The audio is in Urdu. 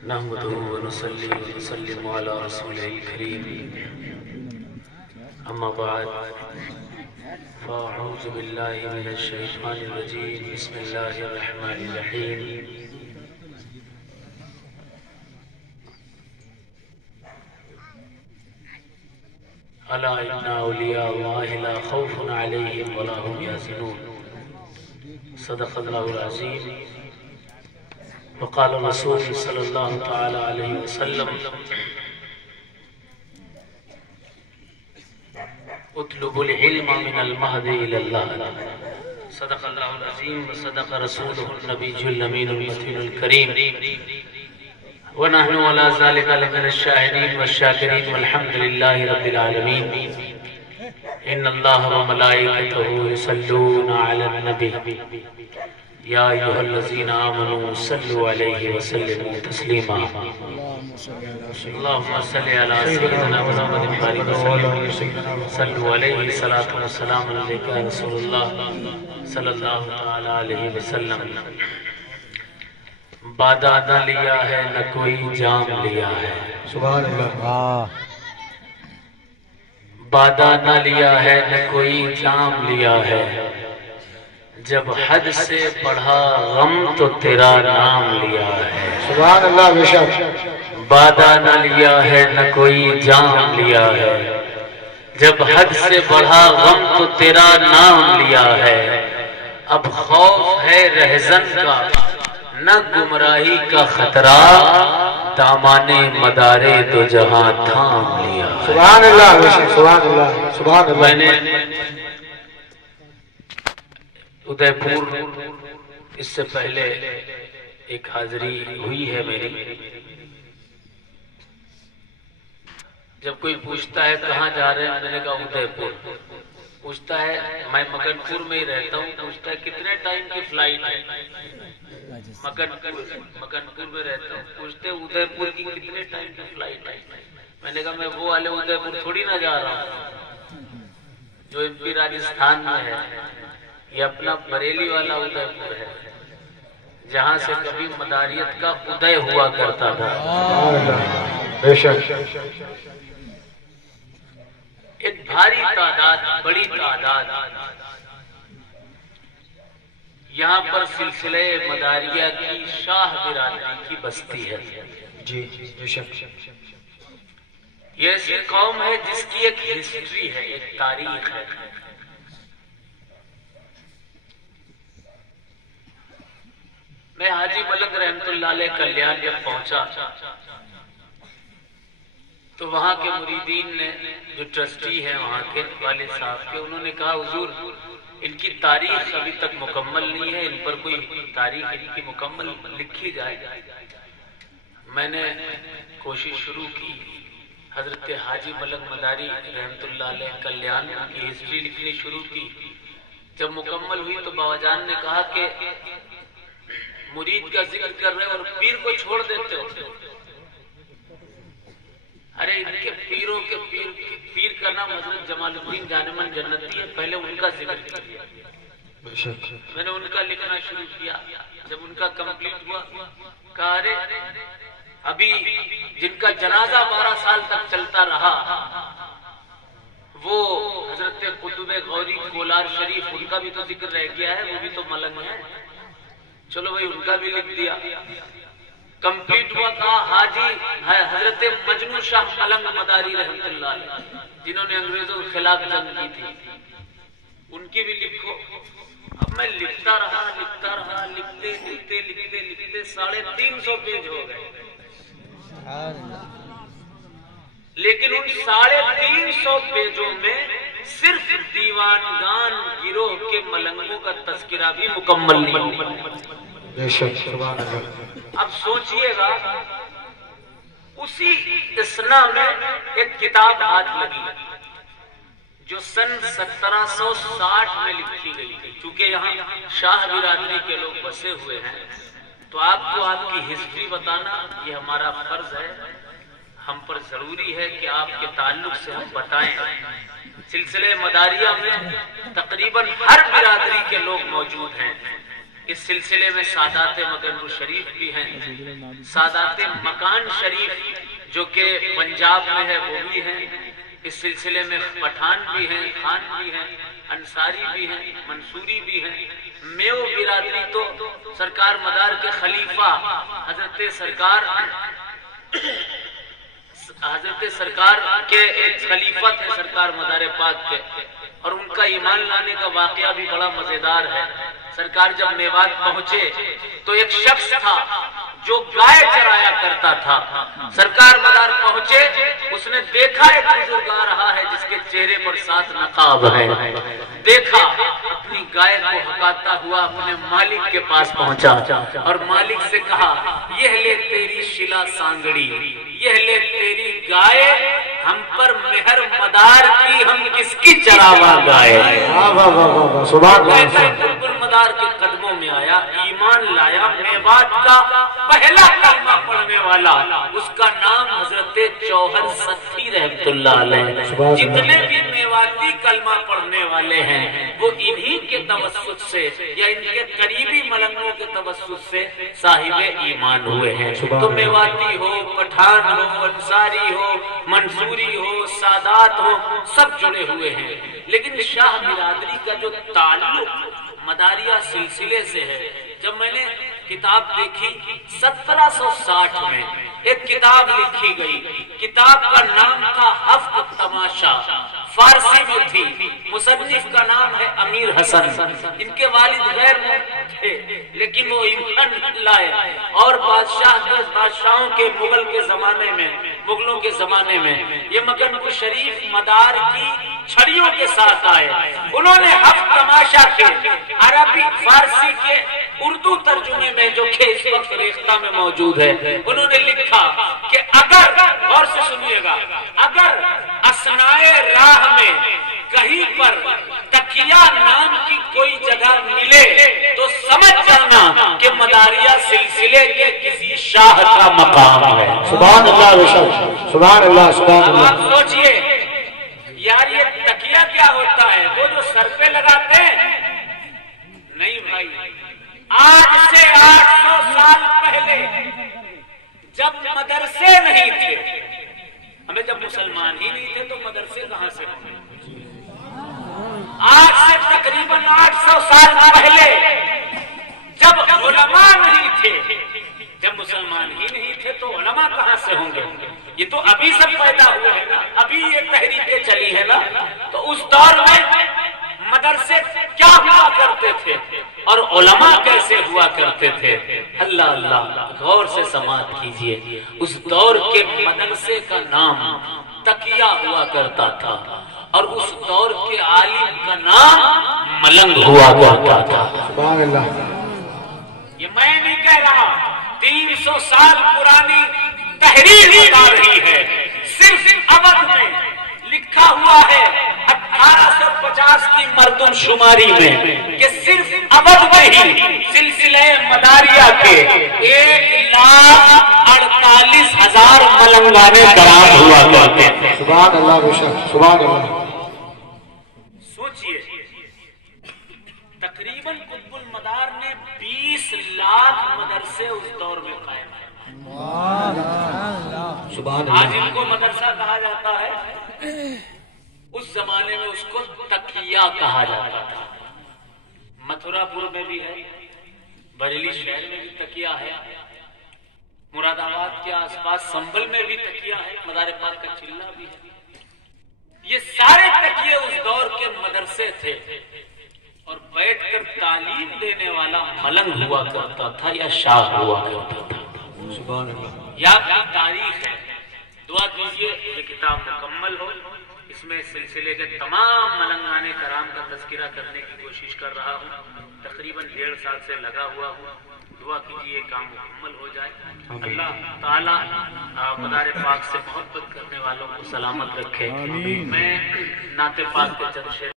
نحمده ونصلي ونسلم على رسوله الكريم أما بعد فأعوذ بالله من الشيطان الرجيم بسم الله الرحمن الرحيم ألا إن أولياء الله لا خوف عليهم ولا هم يحزنون صدق الله العظيم وقال الرسول صلى الله تعالى عليه وسلم اطلبوا العلم من المهد إلى الله صدق الله العظيم وصدق رسوله النبي الأمين المتين الكريم ونحن على ذلك لمن الشاهدين والشاكرين والحمد لله رب العالمين إن الله وملائكته يصلون على النبي يا أيها الذين آمنوا صلوا عليه وسلموا تسليما اللهم صل على سيدنا محمد وآله وسلم صلوا عليه صلاة والسلام عليك يا رسول الله صلی اللہ تعالی علیہ وسلم بادہ نہ لیا ہے نہ کوئی جام لیا ہے سبحان اللہ بادہ نہ لیا ہے نہ کوئی جام لیا ہے جب حد سے بڑھا غم تو تیرا نام لیا ہے سبحان اللہ بے شک بادہ نہ لیا ہے نہ کوئی جام لیا ہے جب حد سے بڑھا غم تو تیرا نام لیا ہے اب خوف ہے رہزن کا نہ گمراہی کا خطرہ دامان مدارے دو جہاں تھام لیا ہے سبحان اللہ بے شک سبحان اللہ سبحان اللہ میں نے ادے پور اس سے پہلے ایک حاضری ہوئی ہے میری جب کوئی پوچھتا ہے کہاں جا رہے ہیں میں نے کہا ادے پور پوچھتا ہے میں مکن پور میں ہی رہتا ہوں پوچھتا ہے کتنے ٹائم کی فلائٹ ہے مکن پور میں رہتا ہوں پوچھتے ادے پور کی کتنے ٹائم کی فلائٹ ہے میں نے کہا میں وہ والے ادے پور تھوڑی نہ جا رہا ہوں جو ایم پی راجستھان میں ہے یہ اپنا بریلی والا ادے پور ہے جہاں سے کبھی مداریت کا ادے ہوا کرتا تھا بے شک ایک بھاری تعداد بڑی تعداد یہاں پر سلسلے مداریہ کی شاہ برادری کی بستی ہے جی بے شک یہ ایسی قوم ہے جس کی ایک ہسٹری ہے ایک تاریخ ہے میں حاجی ملک رحمت اللہ علیہ کلیان جب پہنچا تو وہاں کے مریدین نے جو ٹرسٹی ہیں وہاں کے والد صاحب کے انہوں نے کہا حضور ان کی تاریخ ابھی تک مکمل نہیں ہے ان پر کوئی تاریخ ان کی مکمل لکھی جائے میں نے کوشش شروع کی حضرت حاجی ملک مداری رحمت اللہ علیہ کلیان کی ہسٹری لکھنی شروع کی جب مکمل ہوئی تو بابا جان نے کہا کہ مرید کا ذکر کر رہے اور پیر کو چھوڑ دیتے ہو ارے ان کے پیروں کے پیر کا نام حضرت جمال الدین جانمن جنتی ہے پہلے ان کا ذکر کیا میں نے ان کا لکھنا شروع کیا جب ان کا کمپلیٹ ہوا کہا ارے ابھی جن کا جنازہ 12 سال تک چلتا رہا وہ حضرت قطب غوری کولار شریف ان کا بھی تو ذکر رہ گیا ہے وہ بھی تو ملنگ ہے چلو بھائی ان کا بھی لکھ دیا کمپلیٹ ہوا کہا حاجی حضرت مجنو شاہ ملنگ مداری رحمت اللہ علیہ جنہوں نے انگریزوں کے خلاف جنگ کی تھی ان کی بھی لکھو اب میں لکھتا رہا لکھتے 350 پیج ہو گئے لیکن ان 350 پیجوں میں صرف دیوانگان گروہ کے ملنگوں کا تذکرہ بھی مکمل نہیں ہوا اب سوچئے گا اسی اسنا میں ایک کتاب ہاتھ لگی جو سن 1760 میں لکھی گئی تھی چونکہ یہاں شاہ برادری کے لوگ بسے ہوئے ہیں تو آپ کو آپ کی ہسٹری بتانا یہ ہمارا فرض ہے ہم پر ضروری ہے کہ آپ کے تعلق سے ہم بتائیں سلسلے مداریہ میں تقریباً ہر برادری کے لوگ موجود ہیں اس سلسلے میں سادات مگنپور شریف بھی ہیں، سادات مکان شریف جو کہ پنجاب میں ہے وہ بھی ہیں، اس سلسلے میں پٹھان بھی ہیں، خان بھی ہیں، انصاری بھی ہیں، منصوری بھی ہیں۔ میو برادری تو سرکار مدار کے خلیفہ حضرت سرکار کے ایک خلیفہ تھے سرکار مدار پاک کے، اور ان کا ایمان لانے کا واقعہ بھی بڑا مزیدار ہے۔ سرکار جب میوات پہنچے تو ایک شخص تھا جو گائے چرایا کرتا تھا، سرکار مدار پہنچے، اس نے دیکھا ایک بزرگ آ رہا ہے جس کے چہرے پر 7 نقاب ہے، دیکھا، اپنی گائے کو ہکاتا ہوا اپنے مالک کے پاس پہنچا اور مالک سے کہا، یہ لے تیری شلا سانگڑی، یہ لے تیری گائے، ہم پر مہر مدار کی، ہم کس کی چراوا گائے۔ سبحان اللہ، مدار کے قدموں میں آیا، ایمان لایا، میوات کا پہلا کلمہ پڑھنے والا، اس کا نام حضرت جوہر سطحی رحمت اللہ علیہ۔ جتنے بھی میواتی کلمہ پڑھنے والے ہیں وہ انہی کے توسط سے یا ان کے قریبی ملنگوں کے توسط سے صاحب ایمان ہوئے ہیں۔ تو میواتی ہو، پٹھان ہو، انصاری ہو، منصوری ہو، سادات ہو، سب جڑے ہوئے ہیں، لیکن شاہ برادری کا جو تعلق مداریہ سلسلے سے ہے، جب میں نے کتاب دیکھی 1760 میں ایک کتاب لکھی گئی، کتاب کا نام تھا ہفت تماشا، فارسی میں تھی، مصنف کا نام ہے امیر حسن، ان کے والد غیر موجود تھے لیکن وہ ایمان لائے اور بادشاہوں کے مغلوں کے زمانے میں یہ مگنپور شریف مدار کی چھڑیوں کے ساتھ آئے، انہوں نے ہفت تماشا کے عربی فارسی کے اردو ترجمے میں جو کہ اس وقت ریختہ میں موجود ہے، انہوں نے لکھا کہ اگر، غور سے سنیے گا، اگر اثنائے راہ میں کہیں پر تکیہ نام کی کوئی جگہ ملے تو سمجھ جانا کہ مداریہ سلسلے کے کسی شاہ کا مقام ہے۔ سبحان اللہ، سبحان اللہ، سبحان اللہ۔ آپ سوچئے یار یہ تکیہ کیا ہوتا ہے، وہ جو سر پہ لگاتے ہیں؟ نہیں بھائی، آج سے 800 سال پہلے جب مدرسے نہیں تھے، ہمیں جب مسلمان ہی نہیں تھے تو مدرسے کہاں سے ہوں؟ آج سے تقریباً 800 سال پہلے جب علماء نہیں تھے، جب مسلمان ہی نہیں تھے تو علماء کہاں سے ہوں گے؟ یہ تو ابھی سب پیدا ہوئے ہیں نا، ابھی یہ تحریکیں چلی ہے نا، تو اس دور میں مدرسے کیا ہوا کرتے تھے اور علماء کیسے ہوا کرتے تھے؟ اللہ اللہ، غور سے سماعت کیجئے، اس دور کے مدرسے کا نام تکیہ ہوا کرتا تھا اور اس دور کے عالم کا نام ملنگ ہوا کرتا تھا۔ سبحان اللہ، یہ میں نہیں کہہ رہا، 300 سال پرانی تحریر بتا رہی ہے، صرف اودھ میں لکھا ہوا ہے 1850 کی مردم شماری میں کہ صرف اودھ میں ہی سلسلہ مداریہ کے 1,48,000 ملنگانے کرام ہوا کرتے ہیں۔ سبحان اللہ، بے شک، سبحان اللہ۔ سوچئے تقریباً قطب المدار نے 20 لاکھ مدرسے اس دور میں قائم ہیں۔ سبحان آج اللہ، ان کو مدرسہ کہا جاتا ہے، اس زمانے میں اس کو تکیہ کہا جاتا تھا۔ متھرا پور میں بھی ہے، بریلی شہر میں بھی تکیہ ہے، مراد آباد کے آس پاس سنبل میں بھی تکیہ ہے، مدار پاک کا چلہ بھی ہے۔ یہ سارے تکیے اس دور کے مدرسے تھے اور بیٹھ کر تعلیم دینے والا ملنگ ہوا کرتا تھا یا شاہ ہوا کرتا تھا۔ سبحان اللہ۔ یا تاریخ ہے، دعا کیجئے یہ کتاب مکمل ہو، اس میں سلسلے کے تمام ملنگانے کرام کا تذکرہ کرنے کی کوشش کر رہا ہوں، تقریباً 1.5 سال سے لگا ہوا ہوں، دعا کیجئے یہ کام مکمل ہو جائے۔ اللہ تعالیٰ مدار پاک سے محبت کرنے والوں کو سلامت رکھے۔ میں نعت پاک کے چند شعر